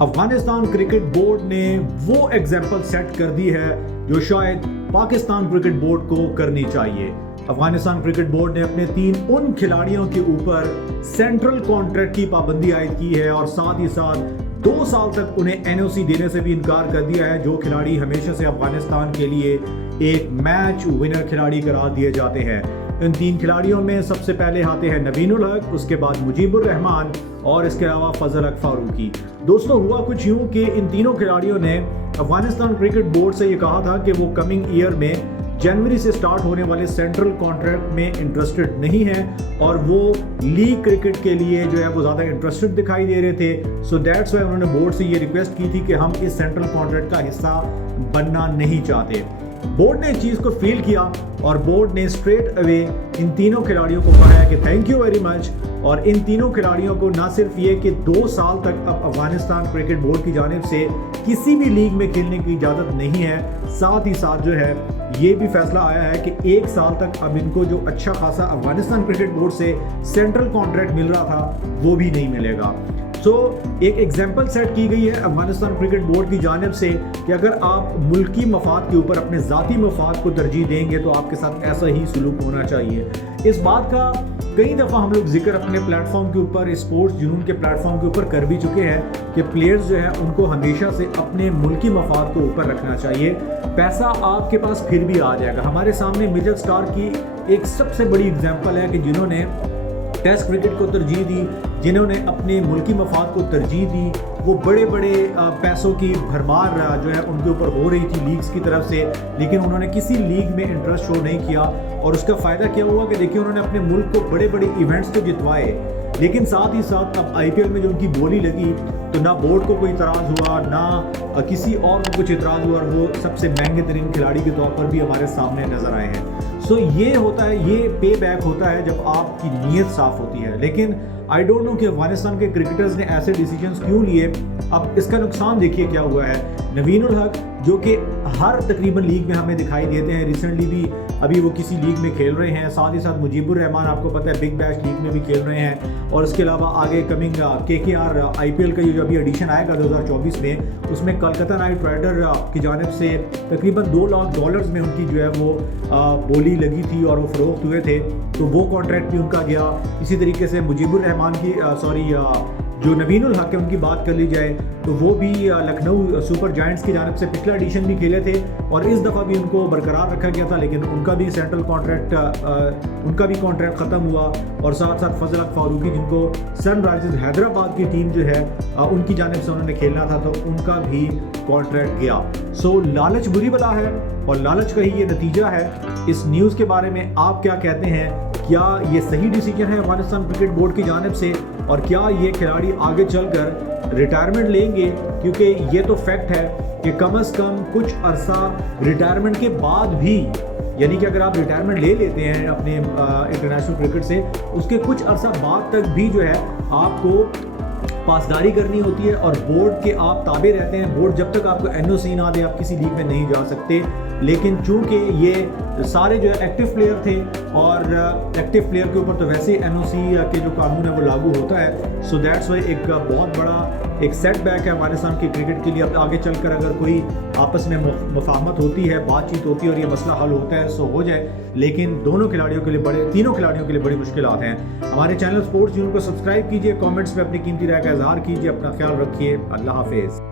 Afghanistan cricket board ने वो example set कर दी है जो शायद पाकिस्तान क्रिकेट बोर्ड को करनी चाहिए। अफगानिस्तान क्रिकेट बोर्ड ने अपने 3 उन खिलाड़ियों के ऊपर सेंट्रल कॉन्ट्रैक्ट की पाबंदी आयद की है और साथ ही साथ 2 साल तक उन्हें एनओसी देने से भी इनकार कर दिया है, जो खिलाड़ी हमेशा से अफगानिस्तान के लिए एक मैच विनर खिलाड़ी करार दिए जाते हैं। इन 3 खिलाड़ियों में सबसे पहले आते हैं नवीनुल हक, उसके बाद मुजीबुर रहमान और इसके अलावा फजल हक फारूकी। दोस्तों, हुआ कुछ यूं कि इन तीनों खिलाड़ियों ने अफगानिस्तान क्रिकेट बोर्ड से ये कहा था कि वो कमिंग ईयर में जनवरी से स्टार्ट होने वाले सेंट्रल कॉन्ट्रैक्ट में इंटरेस्टेड नहीं है और वो लीग क्रिकेट के लिए जो है वो ज़्यादा इंटरेस्टेड दिखाई दे रहे थे। सो दैट्स वाई उन्होंने बोर्ड से ये रिक्वेस्ट की थी कि हम इस सेंट्रल कॉन्ट्रैक्ट का हिस्सा बनना नहीं चाहते। बोर्ड ने इस चीज़ को फील किया और बोर्ड ने स्ट्रेट अवे इन तीनों खिलाड़ियों को कहा है कि थैंक यू वेरी मच, और इन तीनों खिलाड़ियों को ना सिर्फ ये कि 2 साल तक अब अफगानिस्तान क्रिकेट बोर्ड की जानिब से किसी भी लीग में खेलने की इजाज़त नहीं है, साथ ही साथ जो है ये भी फैसला आया है कि 1 साल तक अब इनको जो अच्छा खासा अफगानिस्तान क्रिकेट बोर्ड से सेंट्रल कॉन्ट्रैक्ट मिल रहा था वो भी नहीं मिलेगा। सो एक एग्जाम्पल सेट की गई है अफगानिस्तान क्रिकेट बोर्ड की जानिब से कि अगर आप मुल्की मफाद के ऊपर अपने ज़ाती मफाद को तरजीह देंगे तो आपके साथ ऐसा ही सलूक होना चाहिए। इस बात का कई दफ़ा हम लोग जिक्र अपने प्लेटफॉर्म के ऊपर, स्पोर्ट्स जुनून के प्लेटफॉर्म के ऊपर कर भी चुके हैं कि प्लेयर्स जो है उनको हमेशा से अपने मुल्की मफाद को ऊपर रखना चाहिए। पैसा आपके पास फिर भी आ जाएगा। हमारे सामने मिचेल स्टार्क की एक सबसे बड़ी एग्जाम्पल है कि जिन्होंने टेस्ट क्रिकेट को तरजीह दी, जिन्होंने अपने मुल्की मफाद को तरजीह दी, वो बड़े बड़े पैसों की भरमार जो है उनके ऊपर हो रही थी लीग्स की तरफ से, लेकिन उन्होंने किसी लीग में इंटरेस्ट शो नहीं किया और उसका फ़ायदा क्या हुआ कि देखिए उन्होंने अपने मुल्क को बड़े बड़े इवेंट्स तो जितवाए, लेकिन साथ ही साथ अब आईपीएल में जो उनकी बोली लगी तो ना बोर्ड को कोई इतराज़ हुआ, ना किसी और को कुछ इतराज़ हुआ और वो सबसे महंगे तरीन खिलाड़ी के तौर पर भी हमारे सामने नजर आए हैं। सो ये होता है, ये पे बैक होता है जब आपकी नीयत साफ होती है। लेकिन आई डोंट नो कि अफगानिस्तान के क्रिकेटर्स ने ऐसे डिसीजंस क्यों लिए। अब इसका नुकसान देखिए क्या हुआ है। नवीनुल हक जो कि हर तकरीबन लीग में हमें दिखाई देते हैं, रिसेंटली भी अभी वो किसी लीग में खेल रहे हैं, साथ ही साथ मुजीबुर रहमान आपको पता है बिग बैश लीग में भी खेल रहे हैं, और इसके अलावा आगे कमिंग केकेआर आईपीएल का जो अभी एडिशन आएगा 2024 में, उसमें कलकत्ता नाइट राइडर की जानिब से तकरीबन $2 लाख में उनकी जो है वो बोली लगी थी और वो फरोख्त हुए थे, तो वो कॉन्ट्रैक्ट भी उनका गया। इसी तरीके से मुजीबुर रहमान की जो नवीनुल हक है उनकी बात कर ली जाए तो वो भी लखनऊ सुपर जायंट्स की जानिब से पिछला एडिशन भी खेले थे और इस दफ़ा भी उनको बरकरार रखा गया था, लेकिन उनका भी सेंट्रल कॉन्ट्रैक्ट उनका भी कॉन्ट्रैक्ट ख़त्म हुआ। और साथ साथ फजल हक फारूकी जिनको सनराइजर्स हैदराबाद की टीम जो है उनकी जानिब से उन्होंने खेलना था, तो उनका भी कॉन्ट्रैक्ट गया। सो लालच बुरी बला है और लालच का ही ये नतीजा है। इस न्यूज़ के बारे में आप क्या कहते हैं? क्या ये सही डिसीजन है अफगानिस्तान क्रिकेट बोर्ड की जानिब से, और क्या ये खिलाड़ी आगे चलकर रिटायरमेंट लेंगे? क्योंकि ये तो फैक्ट है कि कम से कम कुछ अरसा रिटायरमेंट के बाद भी, यानी कि अगर आप रिटायरमेंट ले लेते हैं अपने इंटरनेशनल क्रिकेट से, उसके कुछ अरसा बाद तक भी जो है आपको पासदारी करनी होती है और बोर्ड के आप ताबे रहते हैं। बोर्ड जब तक आपको एनओसी ना दे आप किसी लीग में नहीं जा सकते। लेकिन चूंकि ये सारे जो है एक्टिव प्लेयर थे और एक्टिव प्लेयर के ऊपर तो वैसे एनओसी के जो कानून है वो लागू होता है, सो दैट्स वाई एक बहुत बड़ा एक सेटबैक है अफगानिस्तान की क्रिकेट के लिए। अब आगे चलकर अगर कोई आपस में मुफाहमत होती है, बातचीत होती है और ये मसला हल होता है सो हो जाए, लेकिन तीनों खिलाड़ियों के लिए बड़ी मुश्किलात हैं। हमारे चैनल स्पोर्ट्स यूनिट को सब्सक्राइब कीजिए, कमेंट्स में अपनी कीमती राय का इजहार कीजिए, अपना ख्याल रखिए। अल्लाह हाफिज़।